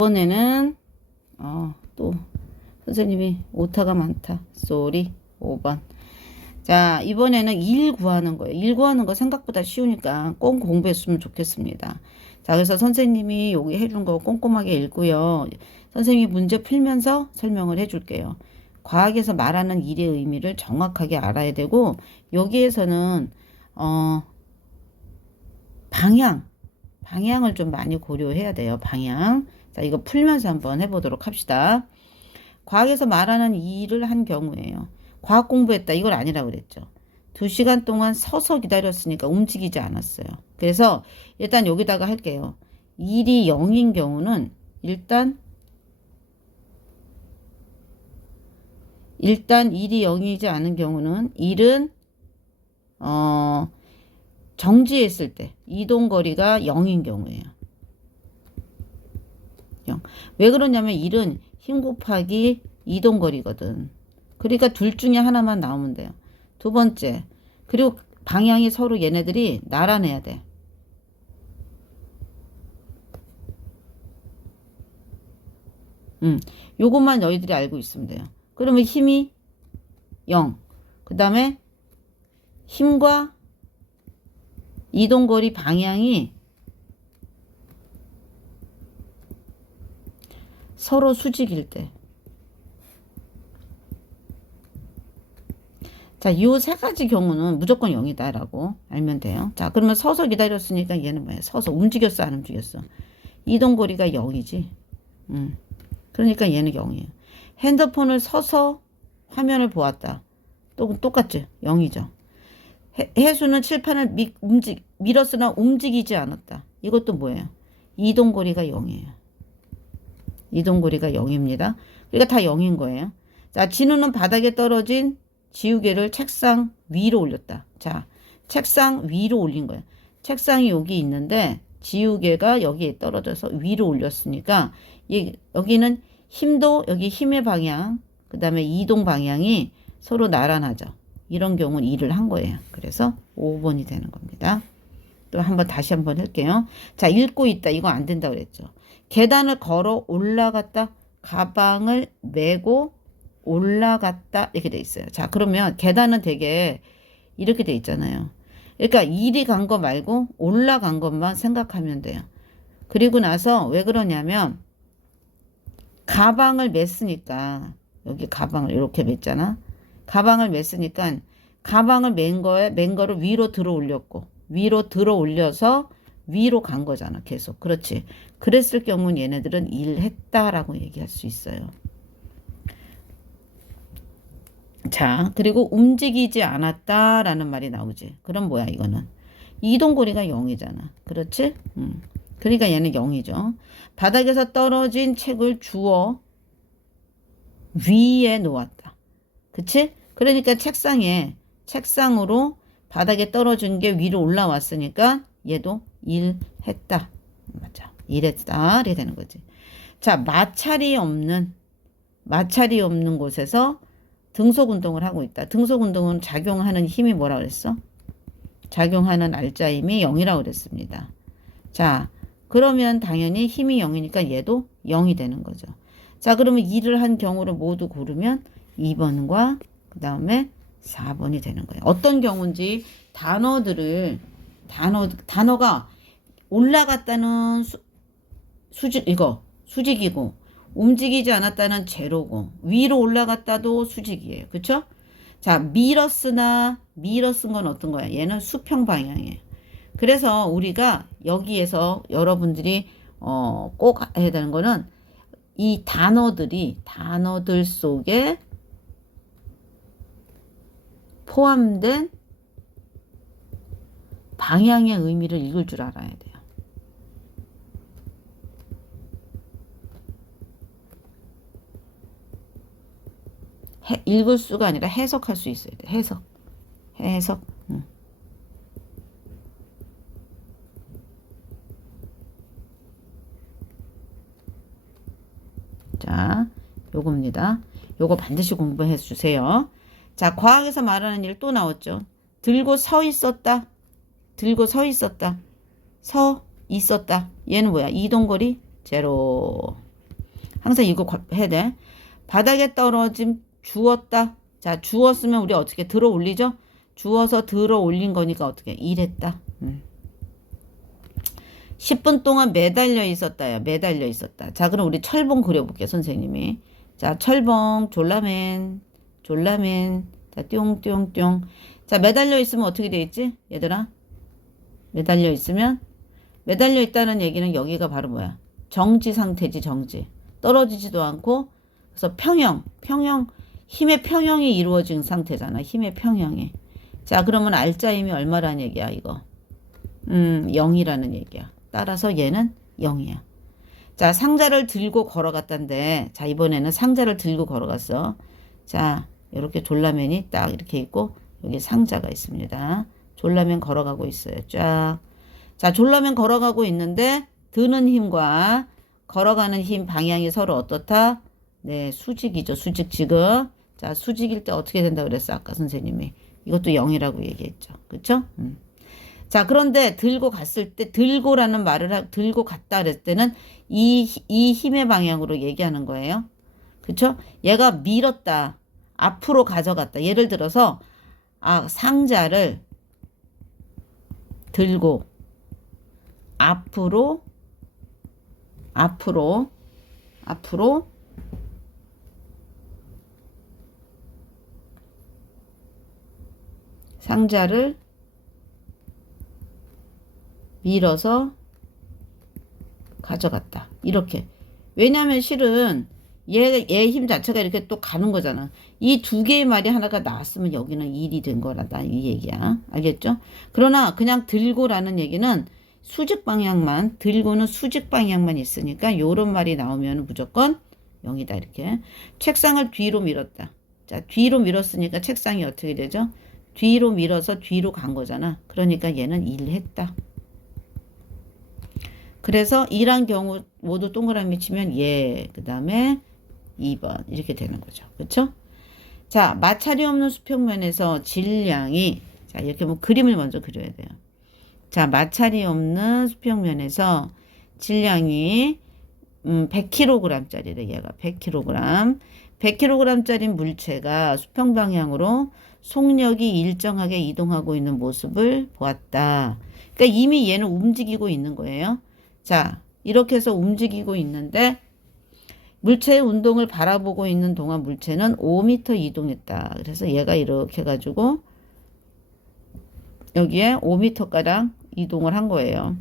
이번에는 또 선생님이 오타가 많다. 쏘리 5번. 자, 이번에는 일 구하는 거예요. 일 구하는 거 생각보다 쉬우니까 꼭 공부했으면 좋겠습니다. 자, 그래서 선생님이 여기 해준 거 꼼꼼하게 읽고요. 선생님이 문제 풀면서 설명을 해줄게요. 과학에서 말하는 일의 의미를 정확하게 알아야 되고, 여기에서는 방향을 좀 많이 고려해야 돼요. 방향. 자, 이거 풀면서 한번 해보도록 합시다. 과학에서 말하는 일을 한 경우에요. 과학 공부했다. 이걸 아니라고 그랬죠. 2시간 동안 서서 기다렸으니까 움직이지 않았어요. 그래서 일단 여기다가 할게요. 일이 0인 경우는 일단 일이 0이지 않은 경우는 일은 정지했을 때 이동거리가 0인 경우예요. 0. 왜 그러냐면 일은 힘 곱하기 이동거리거든. 그러니까 둘 중에 하나만 나오면 돼요. 두 번째, 그리고 방향이 서로 얘네들이 나란해야 돼. 요것만 너희들이 알고 있으면 돼요. 그러면 힘이 0. 그 다음에 힘과 이동거리 방향이 서로 수직일 때. 자, 요 세 가지 경우는 무조건 0이다라고 알면 돼요. 자, 그러면 서서 기다렸으니까 얘는 뭐야? 서서 움직였어, 안 움직였어? 이동거리가 0이지. 그러니까 얘는 0이에요. 핸드폰을 서서 화면을 보았다. 또 똑같지? 0이죠. 해수는 칠판을 밀었으나 움직이지 않았다. 이것도 뭐예요? 이동거리가 0이에요. 이동거리가 0입니다. 그러니까 다 0인 거예요. 자, 진우는 바닥에 떨어진 지우개를 책상 위로 올렸다. 자, 책상 위로 올린 거예요. 책상이 여기 있는데 지우개가 여기에 떨어져서 위로 올렸으니까 여기는 힘도 여기 힘의 방향, 그 다음에 이동 방향이 서로 나란하죠. 이런 경우는 일을 한 거예요. 그래서 5번이 되는 겁니다. 또 다시 한번 할게요. 자, 읽고 있다. 이거 안 된다고 그랬죠. 계단을 걸어 올라갔다. 가방을 메고 올라갔다. 이렇게 돼 있어요. 자, 그러면 계단은 되게 이렇게 돼 있잖아요. 그러니까 일이 간 거 말고 올라간 것만 생각하면 돼요. 그리고 나서 왜 그러냐면 가방을 맸으니까 여기 가방을 이렇게 맸잖아. 가방을 맸으니까 가방을 맨 거를 위로 들어 올렸고 위로 들어 올려서 위로 간 거잖아. 계속. 그렇지. 그랬을 경우는 얘네들은 일했다라고 얘기할 수 있어요. 자, 그리고 움직이지 않았다라는 말이 나오지. 그럼 뭐야 이거는? 이동거리가 0이잖아. 그렇지? 그러니까 얘는 0이죠. 바닥에서 떨어진 책을 주워 위에 놓았다. 그치? 그러니까 책상으로 바닥에 떨어진 게 위로 올라왔으니까 얘도 일했다. 맞아. 일했다. 이렇게 되는 거지. 자, 마찰이 없는 곳에서 등속 운동을 하고 있다. 등속 운동은 작용하는 힘이 뭐라 그랬어? 작용하는 알짜 힘이 0이라고 그랬습니다. 자, 그러면 당연히 힘이 0이니까 얘도 0이 되는 거죠. 자, 그러면 일을 한 경우를 모두 고르면 2번과 그 다음에 4번이 되는 거예요. 어떤 경우인지 단어가 올라갔다는 수직이고 움직이지 않았다는 제로고 위로 올라갔다도 수직이에요. 그쵸? 자, 밀었은 건 어떤 거야? 얘는 수평 방향이에요. 그래서 우리가 여기에서 여러분들이 꼭 해야 되는 거는 이 단어들 속에 포함된 방향의 의미를 읽을 줄 알아야 돼요. 읽을 수가 아니라 해석할 수 있어야 돼. 해석. 자, 요겁니다. 요거 반드시 공부해 주세요. 자, 과학에서 말하는 일 또 나왔죠. 들고 서 있었다. 서 있었다. 얘는 뭐야? 이동거리 제로. 항상 이거 해야 돼. 바닥에 떨어짐 주었다. 자, 주었으면 우리 어떻게 들어 올리죠? 주어서 들어 올린 거니까 어떻게 일했다. 10분 동안 매달려 있었다요. 매달려 있었다. 자, 그럼 우리 철봉 그려볼게요, 선생님이. 자, 철봉, 졸라맨, 졸라맨. 자, 뿅뿅뿅. 자, 매달려 있으면 어떻게 돼 있지? 얘들아? 매달려 있으면? 매달려 있다는 얘기는 여기가 바로 뭐야? 정지 상태지, 정지. 떨어지지도 않고, 그래서 평형, 힘의 평형이 이루어진 상태잖아. 힘의 평형이. 자, 그러면 알짜임이 얼마라는 얘기야, 이거? 0이라는 얘기야. 따라서 얘는 0이야. 자, 상자를 들고 걸어갔단데, 자, 이번에는 상자를 들고 걸어갔어. 자, 이렇게 졸라맨이 딱 이렇게 있고, 여기 상자가 있습니다. 졸라맨 걸어가고 있어요. 쫙. 자, 졸라맨 걸어가고 있는데, 드는 힘과 걸어가는 힘 방향이 서로 어떻다? 네, 수직이죠. 수직 지금. 자, 수직일 때 어떻게 된다 그랬어? 아까 선생님이. 이것도 0이라고 얘기했죠. 그쵸? 자, 그런데 들고 갔을 때, 들고라는 말을 들고 갔다 그랬을 때는 이 힘의 방향으로 얘기하는 거예요. 그쵸? 얘가 밀었다. 앞으로 가져갔다. 예를 들어서, 상자를 들고 앞으로 상자를 밀어서 가져갔다. 이렇게. 왜냐하면 실은 얘 힘 자체가 이렇게 또 가는 거잖아. 이 두 개의 말이 하나가 나왔으면 여기는 1이 된 거라다. 이 얘기야. 알겠죠? 그러나 그냥 들고라는 얘기는 수직 방향만, 들고는 수직 방향만 있으니까 요런 말이 나오면 무조건 0이다. 이렇게. 책상을 뒤로 밀었다. 자, 뒤로 밀었으니까 책상이 어떻게 되죠? 뒤로 밀어서 뒤로 간 거잖아. 그러니까 얘는 1 했다. 그래서 이란 경우 모두 동그라미 치면 예, 그 다음에 2번 이렇게 되는 거죠. 그렇죠? 자, 마찰이 없는 수평면에서 질량이 자, 이렇게 뭐 그림을 먼저 그려야 돼요. 자, 마찰이 없는 수평면에서 질량이 100kg짜리래. 얘가 100kg. 100kg짜리 물체가 수평 방향으로 속력이 일정하게 이동하고 있는 모습을 보았다. 그러니까 이미 얘는 움직이고 있는 거예요. 자, 이렇게 해서 움직이고 있는데 물체의 운동을 바라보고 있는 동안 물체는 5m 이동했다. 그래서 얘가 이렇게 해가지고 여기에 5m가량 이동을 한 거예요.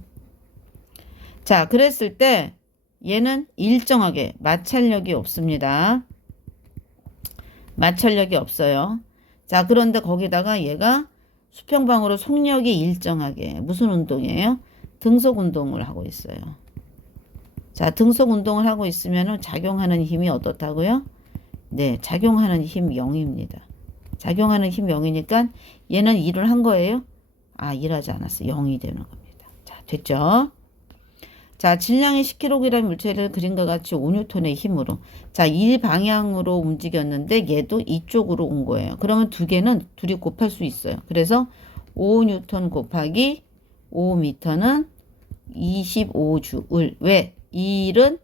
자, 그랬을 때 얘는 일정하게 마찰력이 없습니다. 마찰력이 없어요. 자, 그런데 거기다가 얘가 수평방으로 속력이 일정하게 무슨 운동이에요? 등속 운동을 하고 있어요. 자, 등속 운동을 하고 있으면 작용하는 힘이 어떻다고요? 네, 작용하는 힘 0입니다. 작용하는 힘 0이니까 얘는 일을 한 거예요? 일하지 않았어요. 0이 되는 겁니다. 자, 됐죠? 자, 질량이 10kg 물체를 그림과 같이 5N의 힘으로 자, 이 방향으로 움직였는데 얘도 이쪽으로 온 거예요. 그러면 두 개는 둘이 곱할 수 있어요. 그래서 5N 곱하기 5m는 25Joule. 왜? 1은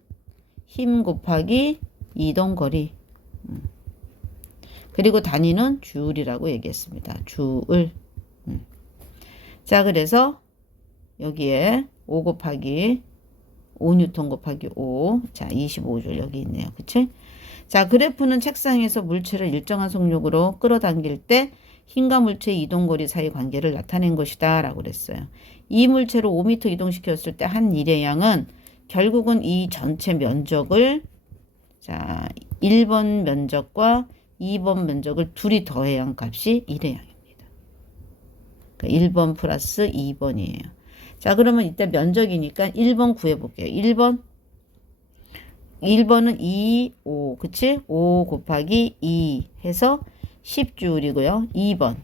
힘 곱하기 이동거리. 그리고 단위는 주울이라고 얘기했습니다. 주울. 자, 그래서 여기에 5 곱하기 5N 곱하기 5. 자, 25Joule 여기 있네요. 그치? 자, 그래프는 책상에서 물체를 일정한 속력으로 끌어당길 때 힘과 물체의 이동거리 사이 관계를 나타낸 것이다 라고 그랬어요. 이 물체를 5m 이동시켰을 때 한 일의 양은 결국은 이 전체 면적을 자 1번 면적과 2번 면적을 둘이 더해야 한 값이 1의 양입니다. 그러니까 1번 플러스 2번이에요. 자, 그러면 이때 면적이니까 1번 구해볼게요. 1번은 2, 5, 그치? 5 곱하기 2 해서 10Joule이고요. 2번.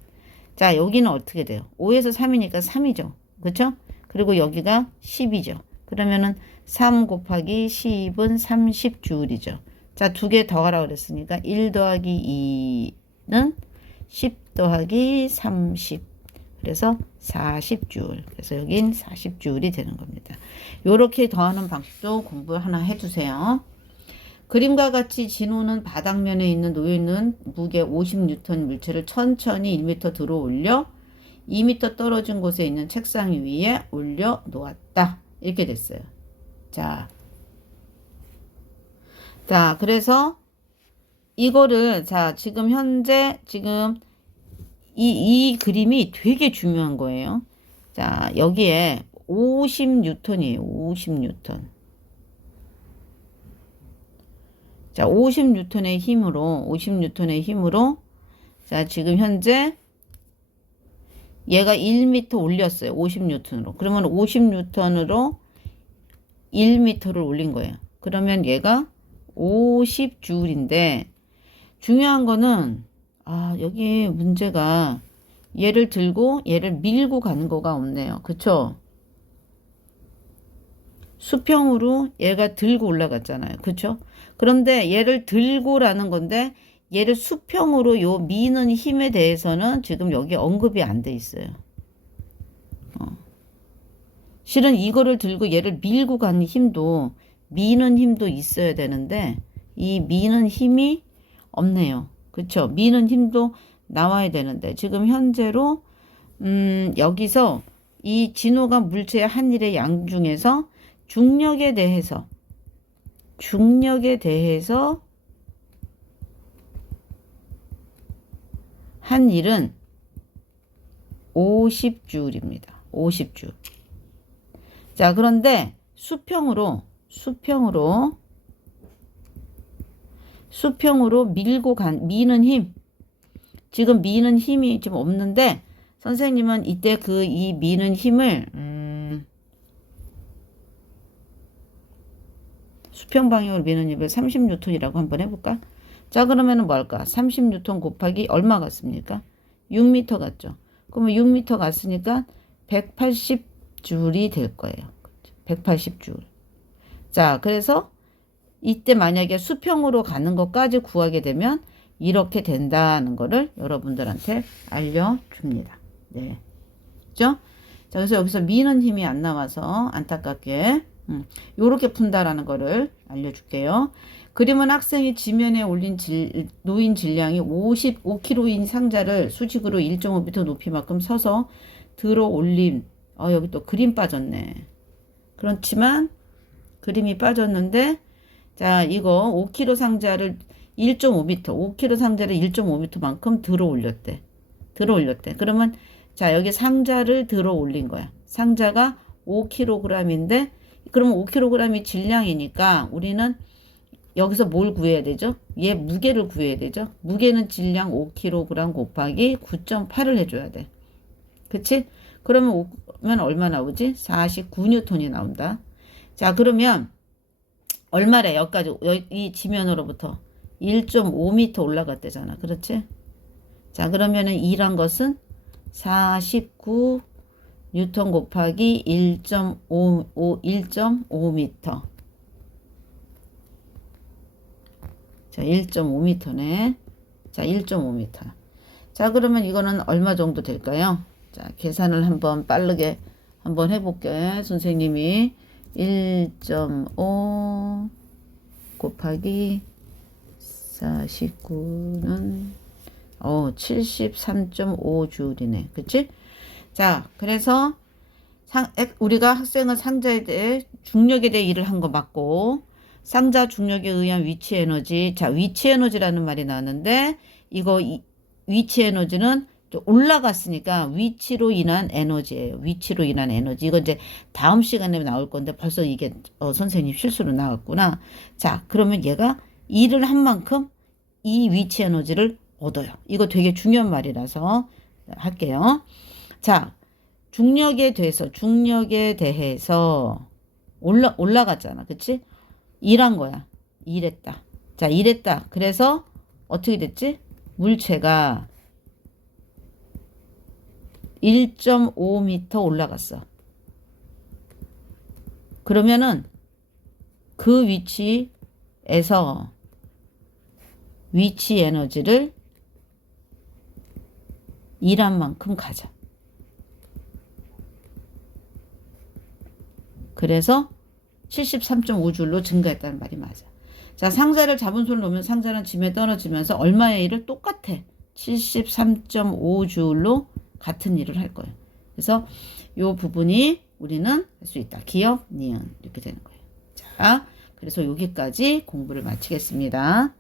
자, 여기는 어떻게 돼요? 5에서 3이니까 3이죠. 그쵸? 그리고 여기가 10이죠. 그러면은 3 곱하기 10은 30Joule이죠. 자, 두 개 더하라고 그랬으니까 1 더하기 2는 10 더하기 30. 그래서 40줄. 그래서 여긴 40줄이 되는 겁니다. 요렇게 더하는 방식도 공부 하나 해두세요. 그림과 같이 진호는 바닥면에 있는 놓여있는 무게 50N 물체를 천천히 1m 들어 올려 2m 떨어진 곳에 있는 책상 위에 올려 놓았다. 이렇게 됐어요. 자, 그래서 이거를, 지금 현재, 이 그림이 되게 중요한 거예요. 자, 여기에 50N이에요. 50N. 자, 50N의 힘으로, 자, 지금 현재 얘가 1m 올렸어요. 50N으로. 그러면 50N으로 1m를 올린 거예요. 그러면 얘가 50줄인데, 중요한 거는, 여기 문제가 얘를 들고 얘를 밀고 가는 거가 없네요. 그쵸? 수평으로 얘가 들고 올라갔잖아요. 그쵸? 그런데 얘를 들고라는 건데 얘를 수평으로 요 미는 힘에 대해서는 지금 여기 언급이 안 돼 있어요. 실은 이거를 들고 얘를 밀고 가는 힘도 미는 힘도 있어야 되는데 이 미는 힘이 없네요. 그쵸? 미는 힘도 나와야 되는데 지금 현재로 여기서 이 진호가 물체의 한 일의 양 중에서 중력에 대해서 한 일은 50줄입니다. 50줄. 자, 그런데 수평으로 미는 힘. 지금 미는 힘이 지금 없는데 선생님은 이때 이 미는 힘을 수평 방향으로 미는 힘을 30N이라고 한번 해볼까? 자, 그러면은 뭘까? 30N 곱하기 얼마 같습니까? 6m 같죠? 그러면 6m 갔으니까 180줄이 될 거예요. 180줄. 자, 그래서 이때 만약에 수평으로 가는 것까지 구하게 되면 이렇게 된다는 거를 여러분들한테 알려줍니다. 네. 그죠? 자, 그래서 여기서 미는 힘이 안 나와서 안타깝게 요렇게 푼다라는 거를 알려줄게요. 그림은 학생이 지면에 놓인 질량이 55kg인 상자를 수직으로 1.5m 높이만큼 서서 들어 올림. 여기 또 그림 빠졌네. 그렇지만 그림이 빠졌는데 자, 이거 5kg 상자를 5kg 상자를 1.5m만큼 들어 올렸대. 그러면 자, 여기 상자를 들어 올린 거야. 상자가 5kg인데 그러면 5kg이 질량이니까 우리는 여기서 뭘 구해야 되죠? 얘 무게를 구해야 되죠? 무게는 질량 5kg 곱하기 9.8을 해줘야 돼. 그치? 그러면 얼마 나오지? 49N이 나온다. 자, 그러면 얼마래? 여기까지 이 지면으로부터 1.5m 올라갔대잖아. 그렇지? 자, 그러면은 2란 것은 49 뉴턴 곱하기 1.5m. 자, 1.5m네. 자, 1.5m. 자, 그러면 이거는 얼마 정도 될까요? 자, 계산을 한번 빠르게 한번 해볼게. 선생님이 1.5 곱하기 49는 73.5줄이네. 그치? 자, 그래서 우리가 학생은 상자에 대해 중력에 대해 일을 한 거 맞고 상자 중력에 의한 위치 에너지. 자, 위치 에너지라는 말이 나왔는데 이거 위치 에너지는 올라갔으니까 위치로 인한 에너지예요. 위치로 인한 에너지. 이거 이제 다음 시간에 나올 건데 벌써 이게 선생님 실수로 나왔구나. 자, 그러면 얘가 일을 한 만큼 이 위치 에너지를 얻어요. 이거 되게 중요한 말이라서 할게요. 자, 중력에 대해서 올라갔잖아. 그치? 일한 거야. 일했다. 자, 일했다. 그래서 어떻게 됐지? 물체가 1.5m 올라갔어. 그러면은 그 위치에서 위치 에너지를 일한 만큼 가져. 그래서 73.5줄로 증가했다는 말이 맞아. 자, 상자를 잡은 손을 놓으면 상자는 짐에 떨어지면서 얼마의 일을 똑같아. 73.5줄로 같은 일을 할 거예요. 그래서 이 부분이 우리는 할 수 있다. 기역, 니은 이렇게 되는 거예요. 자, 그래서 여기까지 공부를 마치겠습니다.